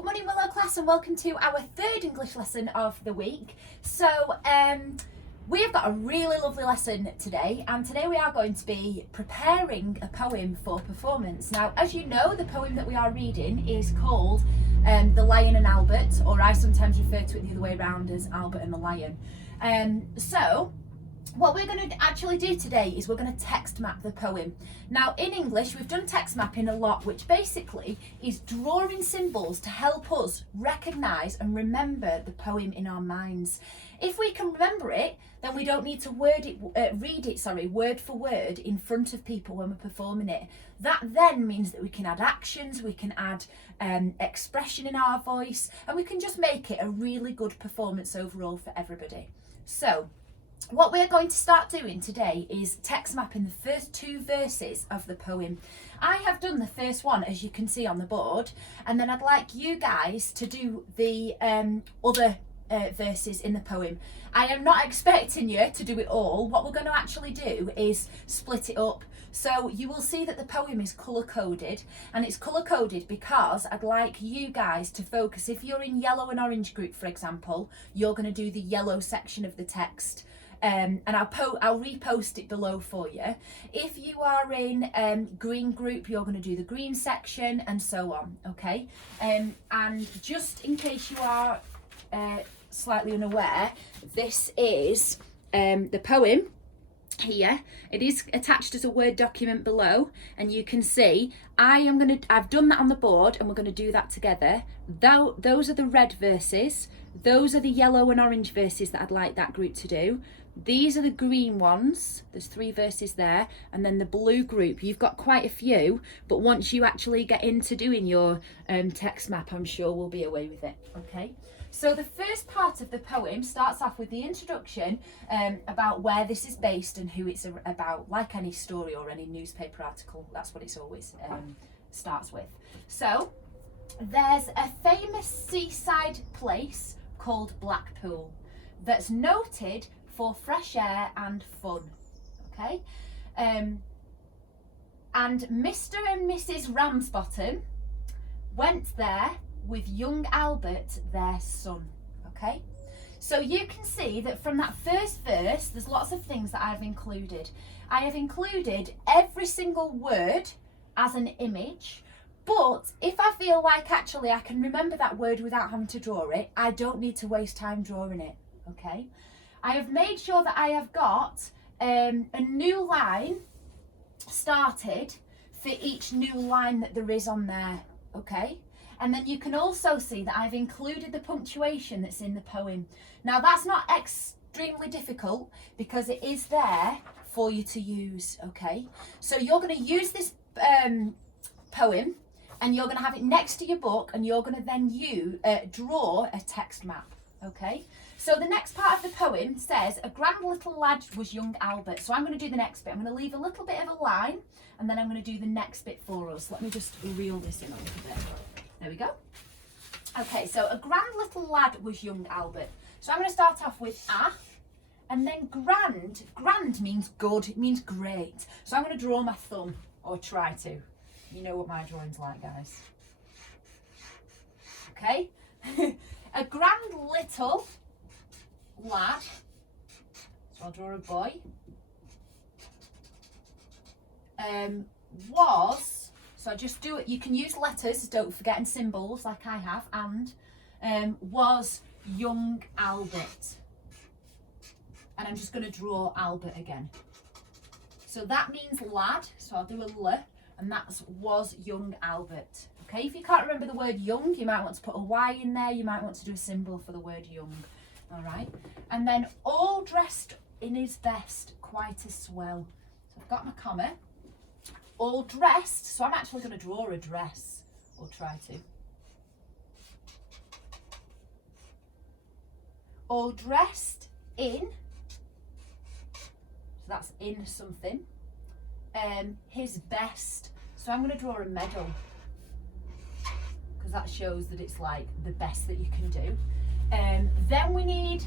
Good morning, Willow class, and welcome to our third English lesson of the week. So we have got a really lovely lesson today, and today we are going to be preparing a poem for performance. Now, as you know, the poem that we are reading is called The Lion and Albert, or I sometimes refer to it the other way around as Albert and the Lion. So what we're going to actually do today is we're going to text map the poem. Now, in English, we've done text mapping a lot, which basically is drawing symbols to help us recognise and remember the poem in our minds. If we can remember it, then we don't need to read it word for word in front of people when we're performing it. That then means that we can add actions, we can add expression in our voice, and we can just make it a really good performance overall for everybody. So, what we're going to start doing today is text mapping the first two verses of the poem. I have done the first one, as you can see on the board, and then I'd like you guys to do the other verses in the poem. I am not expecting you to do it all. What we're going to actually do is split it up. So you will see that the poem is colour coded, and it's colour coded because I'd like you guys to focus. If you're in yellow and orange group, for example, you're going to do the yellow section of the text. And I'll repost it below for you. If you are in green group, you're going to do the green section, and so on, okay? And just in case you are slightly unaware, this is the poem here. It is attached as a Word document below, and you can see I've done that on the board, and we're going to do that together. Those are the red verses. Those are the yellow and orange verses that I'd like that group to do. These are the green ones. There's 3 verses there. And then the blue group, you've got quite a few, but once you actually get into doing your text map, I'm sure we'll be away with it. Okay. So the first part of the poem starts off with the introduction about where this is based and who it's about, like any story or any newspaper article. That's what it's always starts with. So there's a famous seaside place called Blackpool that's noted for fresh air and fun, okay? And Mr. and Mrs. Ramsbottom went there with young Albert, their son, okay? So you can see that from that first verse, there's lots of things that I've included. I have included every single word as an image, but if I feel like actually I can remember that word without having to draw it, I don't need to waste time drawing it, okay? I have made sure that I have got a new line started for each new line that there is on there, okay? And then you can also see that I've included the punctuation that's in the poem. Now, that's not extremely difficult because it is there for you to use, okay? So you're going to use this poem, and you're going to have it next to your book, and you're going to then draw a text map, okay? So the next part of the poem says, a grand little lad was young Albert. So I'm going to do the next bit. I'm going to leave a little bit of a line, and then I'm going to do the next bit for us. Let me just reel this in a little bit. There we go. Okay, so a grand little lad was young Albert. So I'm going to start off with a, and then grand. Grand means good. It means great. So I'm going to draw my thumb, or try to. You know what my drawing's like, guys. Okay. A grand little lad, so I'll draw a boy, was, so I just do it, you can use letters, don't forget, and symbols like I have, and was young Albert. And I'm just going to draw Albert again. So that means lad, so I'll do a L, and that's was young Albert. Okay, if you can't remember the word young, you might want to put a Y in there, you might want to do a symbol for the word young. All right, and then all dressed in his best, quite as swell. So I've got my comma. All dressed, so I'm actually going to draw a dress, or try to. All dressed in, so that's in something, his best. So I'm going to draw a medal, because that shows that it's like the best that you can do. Then we need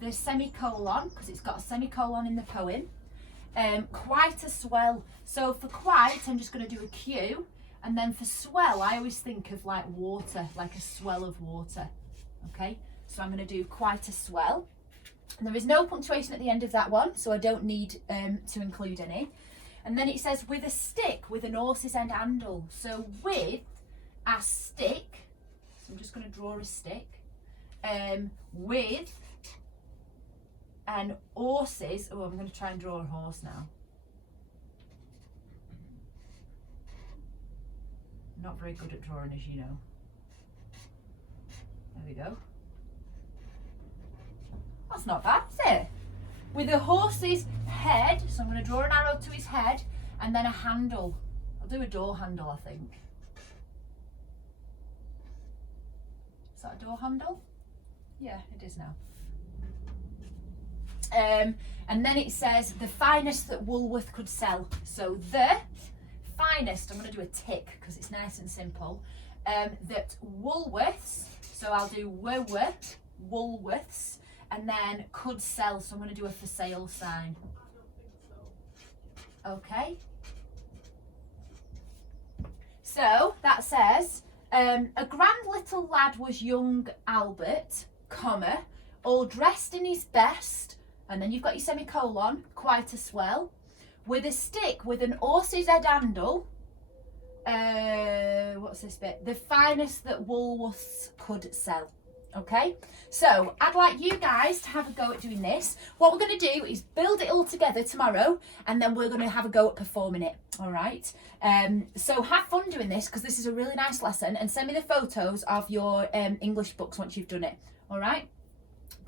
the semicolon, because it's got a semicolon in the poem. Quite a swell. So for quite, I'm just going to do a Q, And then for swell, I always think of like water, like a swell of water. Okay, so I'm going to do quite a swell. And there is no punctuation at the end of that one, so I don't need to include any. And then it says with a stick with an horse's head handle. So with a stick, so I'm just going to draw a stick, with an horse's, oh, I'm going to try and draw a horse now. Not very good at drawing, as you know. There we go. That's not bad, is it? With a horse's head, so I'm going to draw an arrow to his head, and then a handle. I'll do a door handle, I think. Is that a door handle? Yeah, it is now. And then it says the finest that Woolworth could sell. So the finest, I'm going to do a tick because it's nice and simple, that Woolworths, so I'll do Woolworths, and then could sell, so I'm going to do a for sale sign. Okay. So that says, a grand little lad was young Albert, comma, all dressed in his best, and then you've got your semicolon, quite a swell, with a stick with an horse's head handle, what's this bit? The finest that Woolworths could sell. Okay, so I'd like you guys to have a go at doing this. What we're going to do is build it all together tomorrow, and then we're going to have a go at performing it. All right, so have fun doing this because this is a really nice lesson, and send me the photos of your English books once you've done it. All right.